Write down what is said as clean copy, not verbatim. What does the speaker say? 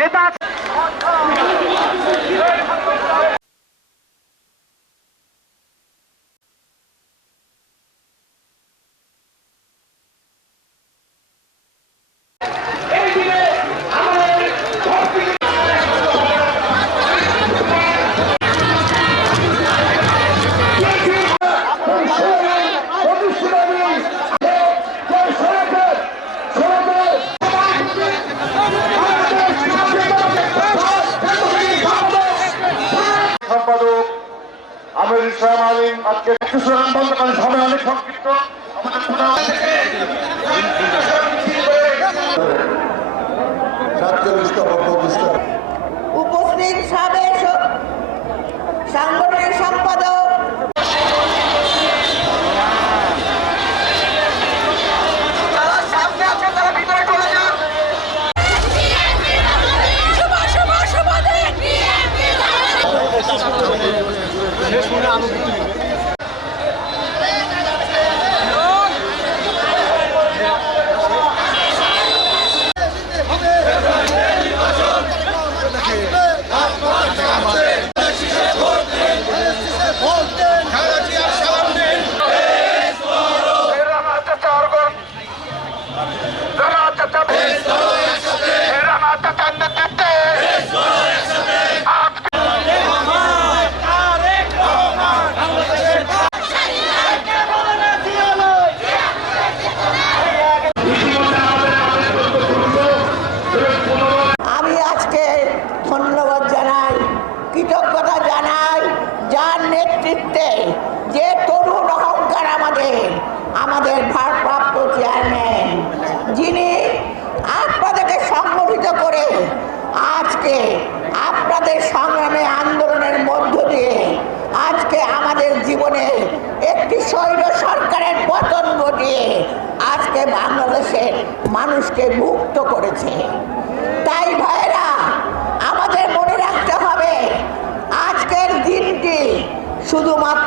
নেতা আমির ইসলাম আলিম আজকে সুরান বন্ধকারী সবাই অনেক সংক্ষিপ্ত উপস্থিত সাবেক সাংগঠনিক সম্পাদক ধন্যবাদ জানাই, কৃতজ্ঞতা জানাই যার নেতৃত্বে যে তরুণ অহংকার আমাদের ভারপ্রাপ্ত চেয়ারম্যান, যিনি আপনাদেরকে সংগঠিত করে আজকে আপনাদের সংগ্রামে আন্দোলনের মধ্য দিয়ে আজকে আমাদের জীবনে একটি স্বৈর সরকারের পতন ঘটিয়ে আজকে বাংলাদেশের মানুষকে মুক্ত করেছে। তাই ভাইরা, আমাদের মনে রাখতে হবে আজকের দিনটি শুধুমাত্র